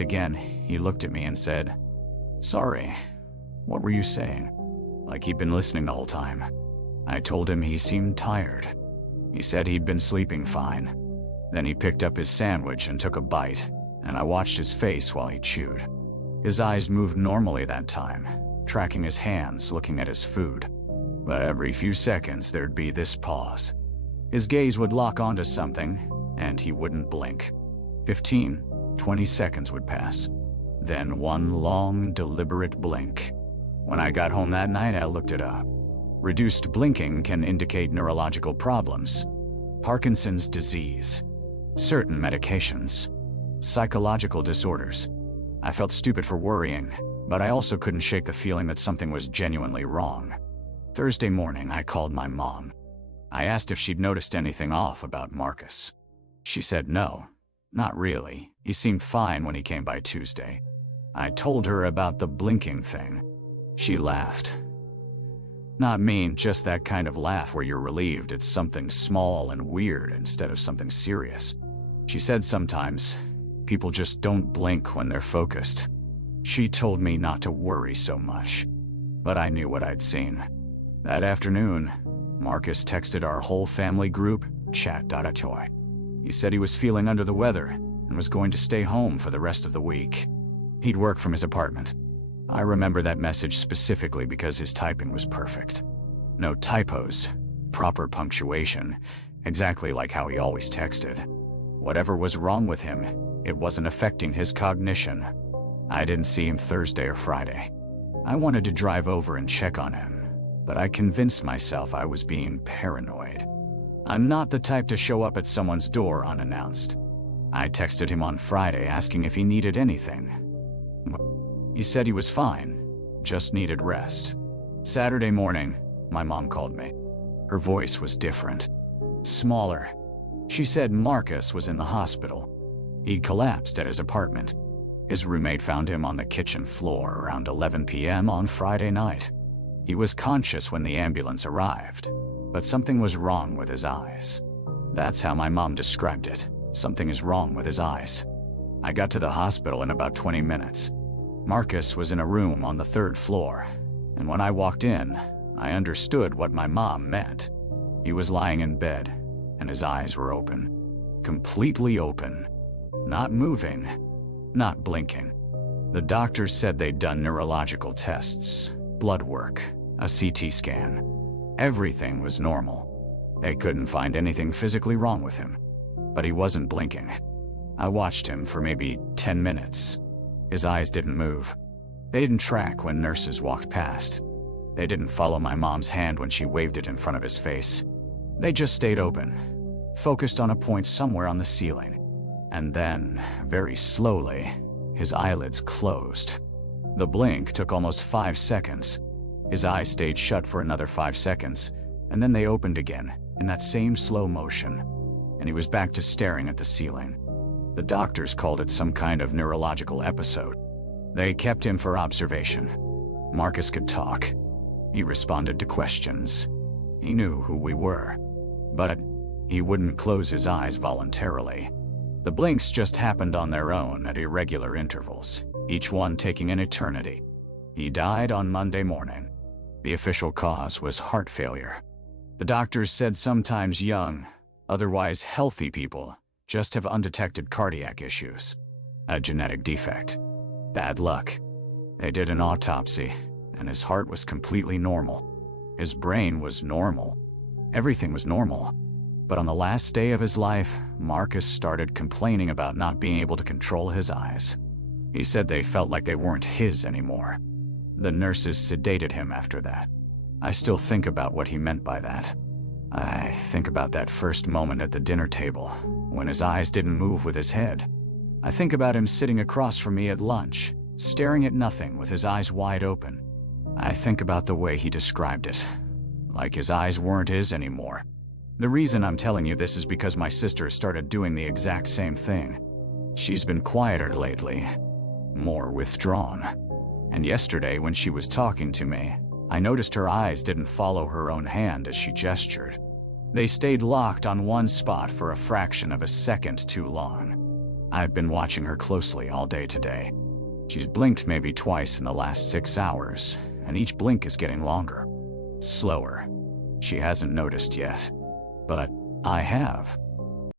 opened again, he looked at me and said, "Sorry, what were you saying?" Like he'd been listening the whole time. I told him he seemed tired. He said he'd been sleeping fine. Then he picked up his sandwich and took a bite, and I watched his face while he chewed. His eyes moved normally that time, tracking his hands, looking at his food. But every few seconds there'd be this pause. His gaze would lock onto something, and he wouldn't blink. 15, 20 seconds would pass. Then one long, deliberate blink. When I got home that night, I looked it up. Reduced blinking can indicate neurological problems, Parkinson's disease, certain medications, psychological disorders. I felt stupid for worrying, but I also couldn't shake the feeling that something was genuinely wrong. Thursday morning, I called my mom. I asked if she'd noticed anything off about Marcus. She said no, not really. He seemed fine when he came by Tuesday. I told her about the blinking thing. She laughed. Not mean, just that kind of laugh where you're relieved it's something small and weird instead of something serious. She said sometimes people just don't blink when they're focused. She told me not to worry so much, but I knew what I'd seen. That afternoon, Marcus texted our whole family group, chat.atoy. He said he was feeling under the weather and was going to stay home for the rest of the week. He'd work from his apartment. I remember that message specifically because his typing was perfect. No typos, proper punctuation, exactly like how he always texted. Whatever was wrong with him, it wasn't affecting his cognition. I didn't see him Thursday or Friday. I wanted to drive over and check on him, but I convinced myself I was being paranoid. I'm not the type to show up at someone's door unannounced. I texted him on Friday asking if he needed anything. He said he was fine, just needed rest. Saturday morning, my mom called me. Her voice was different, smaller. She said Marcus was in the hospital. He'd collapsed at his apartment. His roommate found him on the kitchen floor around 11 p.m. on Friday night. He was conscious when the ambulance arrived, but something was wrong with his eyes. That's how my mom described it. Something is wrong with his eyes. I got to the hospital in about 20 minutes. Marcus was in a room on the 3rd floor, and when I walked in, I understood what my mom meant. He was lying in bed, and his eyes were open. Completely open. Not moving. Not blinking. The doctors said they'd done neurological tests, blood work, a CT scan. Everything was normal. They couldn't find anything physically wrong with him, but he wasn't blinking. I watched him for maybe 10 minutes. His eyes didn't move. They didn't track when nurses walked past. They didn't follow my mom's hand when she waved it in front of his face. They just stayed open, focused on a point somewhere on the ceiling. And then, very slowly, his eyelids closed. The blink took almost 5 seconds. His eyes stayed shut for another 5 seconds, and then they opened again, in that same slow motion. And he was back to staring at the ceiling. The doctors called it some kind of neurological episode. They kept him for observation. Marcus could talk. He responded to questions. He knew who we were. But he wouldn't close his eyes voluntarily. The blinks just happened on their own at irregular intervals, each one taking an eternity. He died on Monday morning. The official cause was heart failure. The doctors said sometimes young, otherwise healthy people just have undetected cardiac issues. A genetic defect. Bad luck. They did an autopsy, and his heart was completely normal. His brain was normal. Everything was normal. But on the last day of his life, Marcus started complaining about not being able to control his eyes. He said they felt like they weren't his anymore. The nurses sedated him after that. I still think about what he meant by that. I think about that first moment at the dinner table, when his eyes didn't move with his head. I think about him sitting across from me at lunch, staring at nothing with his eyes wide open. I think about the way he described it, like his eyes weren't his anymore. The reason I'm telling you this is because my sister started doing the exact same thing. She's been quieter lately, more withdrawn. And yesterday when she was talking to me, I noticed her eyes didn't follow her own hand as she gestured. They stayed locked on one spot for a fraction of a second too long. I've been watching her closely all day today. She's blinked maybe twice in the last 6 hours, and each blink is getting longer. Slower. She hasn't noticed yet. But I have.